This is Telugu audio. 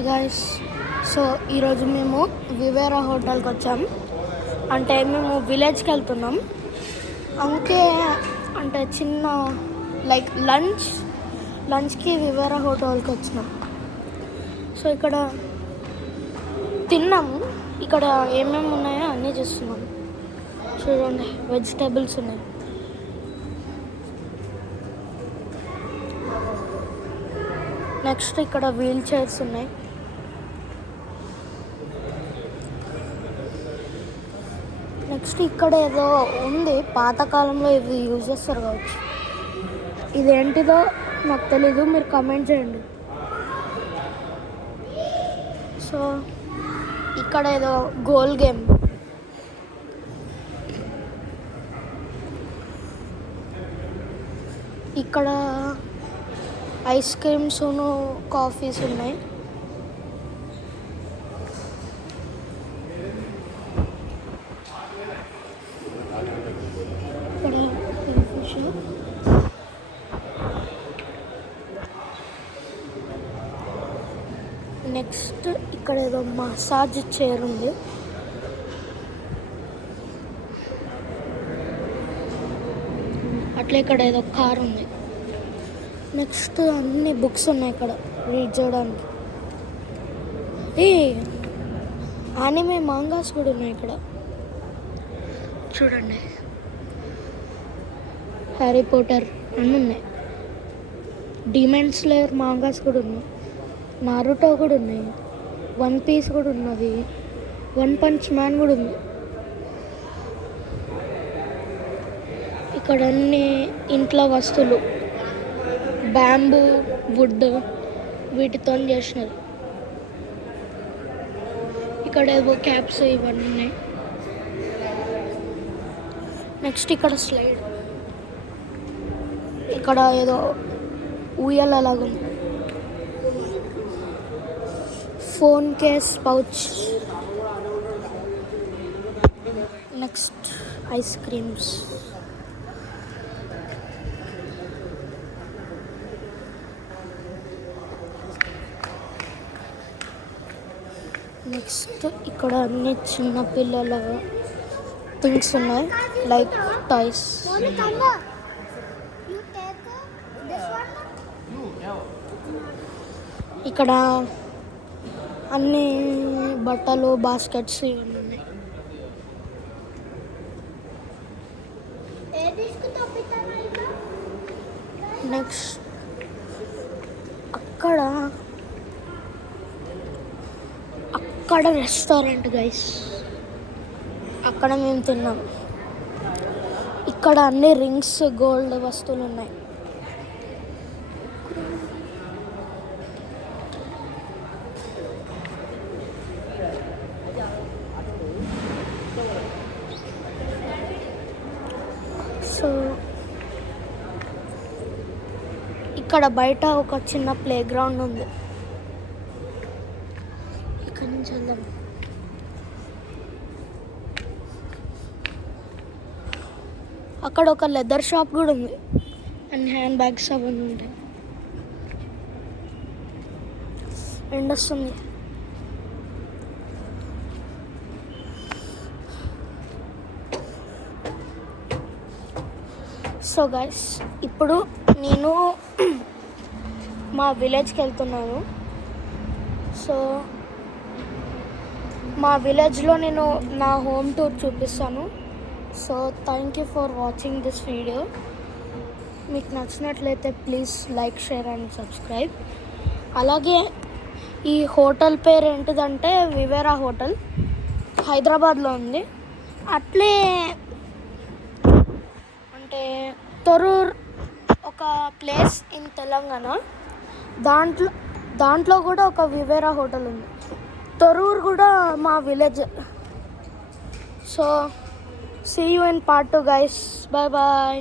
Hi guys. సో ఈరోజు మేము వివేరా హోటల్కి వచ్చాం. అంటే మేము విలేజ్కి వెళ్తున్నాం. అందుకే అంటే చిన్న లైక్ లంచ్కి వివేరా హోటల్కి వచ్చినాం. సో ఇక్కడ తిన్నాము. ఇక్కడ ఏమేమి ఉన్నాయో అన్నీ చూస్తున్నాం. చూడండి, వెజిటేబుల్స్ ఉన్నాయి. నెక్స్ట్ ఇక్కడ వీల్ చైర్స్ ఉన్నాయి. నెక్స్ట్ ఇక్కడ ఏదో ఉంది, పాతకాలంలో ఇది యూజ్ చేస్తారు కావచ్చు. ఇదేంటిదో నాకు తెలీదు, మీరు కమెంట్ చేయండి. సో ఇక్కడ ఏదో గోల్ గేమ్. ఇక్కడ ఐస్ క్రీమ్స్, కాఫీస్ ఉన్నాయి. ఇక్కడ నెక్స్ట్ ఇక్కడ ఏదో మసాజ్ చైర్ ఉంది. అట్లా ఇక్కడ ఏదో కార్ ఉంది. నెక్స్ట్ అన్ని బుక్స్ ఉన్నాయి ఇక్కడ రీడ్ చేయడానికి. యానిమే మాంగాస్ కూడా ఉన్నాయి ఇక్కడ. చూడండి, హ్యారీ పోటర్ అన్నీ ఉన్నాయి. డీమన్ స్లేయర్ మాంగాస్ కూడా ఉన్నాయి. నారుటో కూడా ఉన్నాయి. వన్ పీస్ కూడా ఉన్నది. వన్ పంచ్ మ్యాన్ కూడా ఉంది. ఇక్కడ అన్ని ఇంట్లో వస్తువులు, బ్యాంబూ, వుడ్, వీటితో చేసినది. ఇక్కడ ఏవో క్యాప్స్ ఇవన్నీ ఉన్నాయి. నెక్స్ట్ ఇక్కడ స్లైడ్. ఇక్కడ ఏదో ఉయ్యాల లాగా ఉంది. Phone case pouch. Next ice creams. Next ఇక్కడ అన్ని చిన్న పిల్లల థింగ్స్ ఉన్నాయి, లైక్ టాయ్స్. ఇక్కడ అన్ని బట్టలు, బాస్కెట్స్ ఇవన్నీ ఉన్నాయి. నెక్స్ట్ అక్కడ రెస్టారెంట్ గైస్. అక్కడ మేము తిన్నాం. ఇక్కడ అన్ని రింగ్స్, గోల్డ్ వస్తువులు ఉన్నాయి. సో ఇక్కడ బయట ఒక చిన్న ప్లే గ్రౌండ్ ఉంది. ఇక్కడ నుంచి వెళ్దాం. అక్కడ ఒక లెదర్ షాప్ కూడా ఉంది. అండ్ హ్యాండ్ బ్యాగ్స్ అవన్నీ ఉంటాయి. ఎండ్ వస్తుంది. సో గైస్, ఇప్పుడు నేను మా విలేజ్కి వెళ్తున్నాను. సో మా విలేజ్లో నేను నా హోమ్ టూర్ చూపిస్తాను. So thank you for watching this video. మీకు నచ్చినట్లయితే please like, share and subscribe. అలాగే ఈ హోటల్ పేరు ఏంటిదంటే వివేరా హోటల్, హైదరాబాద్లో ఉంది. అట్లే అంటే తొర్రూర్ ఒక ప్లేస్ ఇన్ తెలంగాణ, దాంట్లో కూడా ఒక వివేరా హోటల్ ఉంది. తొర్రూర్ కూడా మా village. So see you in part 2 guys. Bye bye.